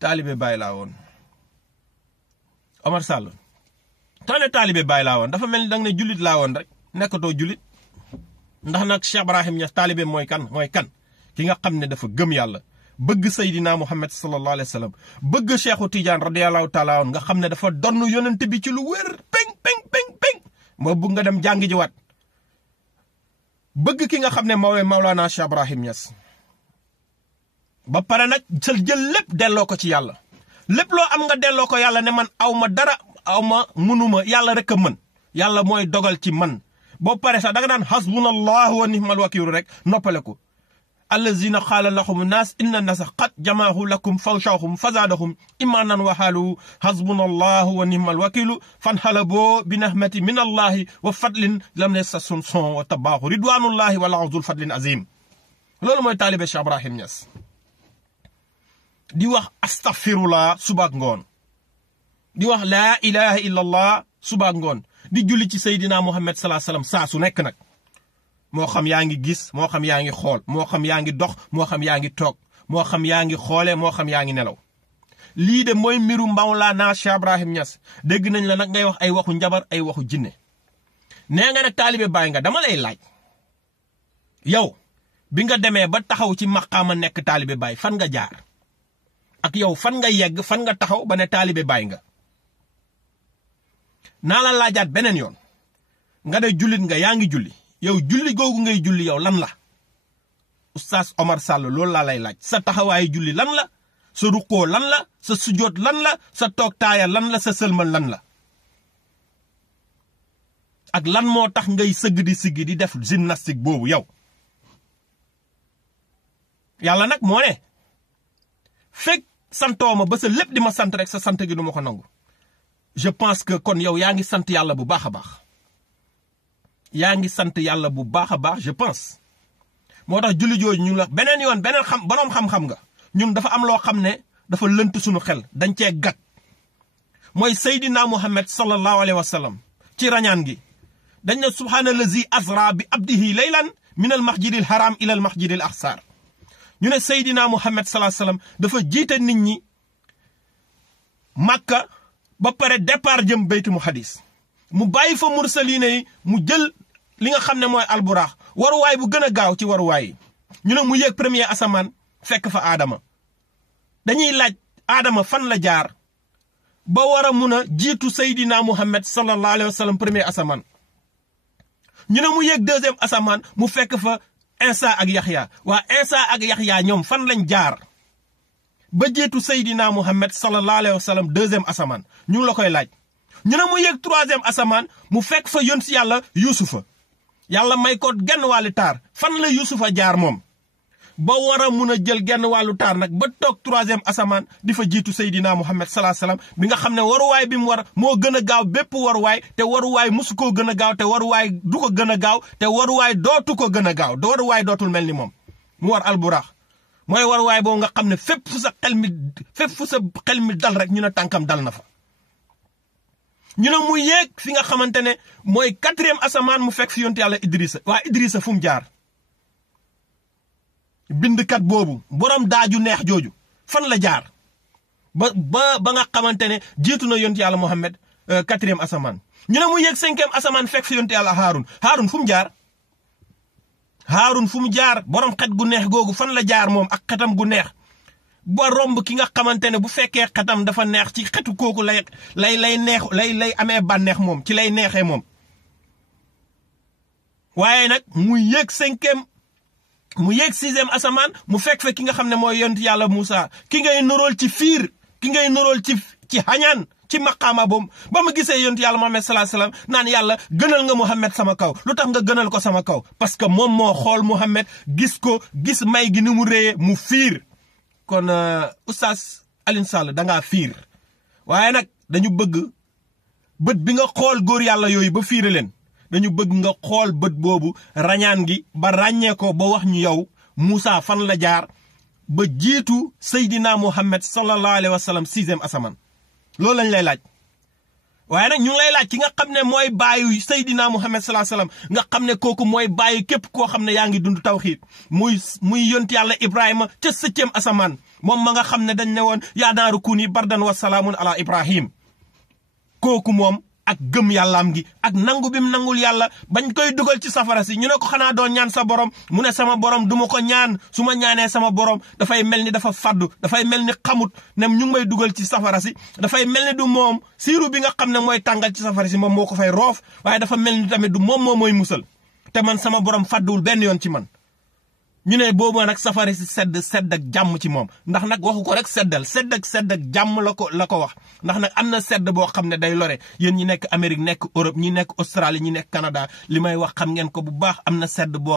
taalibe Baay laa woon Omar Sall tane taalibe Baay laa woon dafa mel ni danga ne jullit laa woon rek nekkatoo jullit ndax nag Cheikh Ibrahim Niass taalibe mooy kan ki nga xam ne dafa gëm yàlla bëgg Seydina Muhammad sallallahu alayhi wa sallam bëgg Cheikhu Tidiane radiyallahu taala nga xam ne dafa donn yonent bi ci lu wér peng moo bëgg nga dem jàngi jiwaat bëgg ki nga xam ne mooy Mawlana Cheikh Ibrahim Niass ba pare nag jël lépp delloo ko ci yàlla lépp loo am nga delloo ko yàlla ne man aw ma dara aw ma munuma yàlla rek a mën yàlla mooy dogal ci man boo pare sax da nga naan hasbunallahu wa ni'mal wakiilu rek noppale ko allazina qaala lahum naas inna nasa qad jamaahu lakum fawshawhum fazaadahum imaanan wa xaalu hasbunallahu wa ni'mal wakiilu fanxalaboo bi nahmati min allahi wa fadlin lam yassashum son wa tabaaxu ridwanullahi wa la'zul fadlin azim loolu mooy taalibe Cheikh Ibrahim Niass di wax astaghfirullah subaak ngoon di wax laa ilaha illallah subaak ngoon di julli ci Seydina Muhammad sallallahu alayhi wasallam saa su nekk nag moo xam yaa ngi gis moo xam yaa ngi xool moo xam yaa ngi dox moo xam yaa ngi toog moo xam yaa ngi xoole moo xam yaa ngi nelaw lii de mooy mbiru Mawlana Cheikh Ibrahim Niass dégg nañ la nag ngay wax ay waxu njabar ay waxu jinne nee nga nag taalibe Baay nga dama lay laaj yow bi nga demee ba taxaw ci maqaama nekk taalibe Baay fan nga jaar ak yow fan nga yegg fan nga taxaw ba ne taalibe Baay nga naa la laajaat beneen yoon nga ne jullit nga yaa ngi julli yow julli googu ngay julli yow lan la Oustaz Omar Sall loolu laa lay laaj sa taxawaayu julli lan la sa rukkoo lan la sa sujoot lan la sa toog taaya lan la sa sëlmal lan la ak lan moo tax ngay sëgg di siggi di def gymnastique boobu yow yàlla nag moo ne fekk santoo ma ba sa lépp di ma sant rek sa sant gi du ma ko nangu je pense que kon yow yaa ngi sant yàlla bu baax a baax yaa ngi sant yàlla bu baax a baax je pense moo tax julli jooju ñu la beneen yoon beneen boroom xam-xam nga ñun dafa am loo xam ne dafa lënt suñu xel dañ cee gàtt mooy Seydina Muhammad sallallahu alayhi wa sallam ci rañaan gi dañ ne subhaanallazi asra bi abdihi laylan min al masjidil haram ila al masjidil aqsa ñu ne Seydina Muhammad sallallahu alayhi wa sallam dafa jiite nit ñi Makka ba pare départ jëm baytu muqaddis mu bàyyi fa mursaliina yi mu jël li nga xam ne mooy alburaax waruwaay bu gën a gaaw ci waruwaay yi ñu ne mu yéeg premier asamaan fekk fa Adama dañuy laaj Adama fan la jaar ba war a mun a jiitu Seydina Muhammad sallallahu alayhi wa sallam premier asamaan ñu ne mu yéeg deuxième asamaan mu fekk fa Insa ak Yaxya waa Insa ak Yaxya ñoom fan lañ jaar ba jiitu Seydina Muhammad sallallahu alayhi wa sallam deuxième asamaan ñu ngi la koy laaj ñu ne mu yéeg troisième asamaan mu fekk fa yoon si yàlla Yuusufa yàlla may ko genn wàllu taar fan la Yuusufa jaar moom ba war a mun a jël genn wàllu taar nag ba toog troisième asamaan di fa jiitu Seydina Muhammad sallallahu alayhi wa sallam bi nga xam ne waruwaay bi mu war moo gën a gaaw bépp waruwaay te waruwaay musu koo gën a gaaw te waruwaay du ko gën a gaaw te waruwaay dootu ko gën a gaaw waruwaay dootul mel ni moom mu war alburaax mooy waruwaay boobu nga xam ne fépp fu sa xel mi dal rek ñu ne tànkam dal na fa ñu ne mu yéeg fi nga xamante ne mooy quatrième asamaan mu fekk fi yonent yàlla Idrissa waa Idrissa fu mu jaar bindkat boobu borom daaju neex jooju fan la jaar ba nga xamante ne jiitu na yonent yàlla Muhammad quatrième asamaan ñu ne mu yéeg cinquième asamaan fekk fi yonent yàlla Haarun fu mu jaar Haarun fu mu jaar borom xet gu neex googu fan la jaar moom ak xetam gu neex ba romb ki nga xamante ne bu fekkee xetam dafa neex ci xetu kooku lay neex lay amee bànneex moom ci lay neexee moom waaye nag mu yéeg sixième asamaan mu fekk fa ki nga xam ne mooy yonent yàlla Moussa ki ngay nuróol ci fiir ki ngay nuróol ci xañaan ci maqaama boobu ba mu gisee yonent yàlla Muhammad sallallahu alayhi wasallam naan yàlla gënal nga Muhammad sama kaw lu tax nga gënal ko sama kaw parce que moom moo xool Muhammad gis may gi ni mu réyee mu fiir kon Oustaz Alioune Sall dangaa fiir waaye nag dañu bëgg bët bi nga xool góor yàlla yooyu ba fiire leen dañu bëgg nga xool bët boobu rañaan gi ba ràññee ko ba wax ñu yow Moussa fan la jaar ba jiitu Seydina Muhammad sallallahu alayhi wa sallam sixième asamaan loolu lañ lay laaj waaye nag ñu ngi lay laaj ki nga xam ne mooy baayu Seydina Muhammad sallallahu alayhi wa sallam nga xam ne kooku mooy baayu képp koo xam ne yaa ngi dund tawxiid muy yonent yàlla Ibrahima ca septième asamaan moom ma nga xam ne dañ ne woon yaa naaru kuuni bardan wa salaamun ala Ibrahim kooku moom ak gëm yàllaam gi ak nangu bim nangul yàlla bañ koy dugal ci safara si ñu ne ko xanaa doon ñaan sa borom mu ne sama borom duma ko ñaan su ma ñaanee sama borom dafay mel ni dafa faddu dafay mel ni xamut ne ñu ngi may dugal ci safara si dafay mel ni du moom siiru bi nga xam ne mooy tàngal ci safara si moom moo ko fay roof waaye dafa mel ni tamit du moom moo mooy musal te man sama borom fadduwul benn yoon ci man ñu ne boobu nag safara si sedd ak jàmm ci moom ndax nag waxu ko rek sedd ak jàmm la ko wax ndax nag am na sedd boo xam ne day lore yéen ñi nekk Amérique nekk Europe ñi nekk Australie ñi nekk Canada li may wax xam ngeen ko bu baax am na sedd boo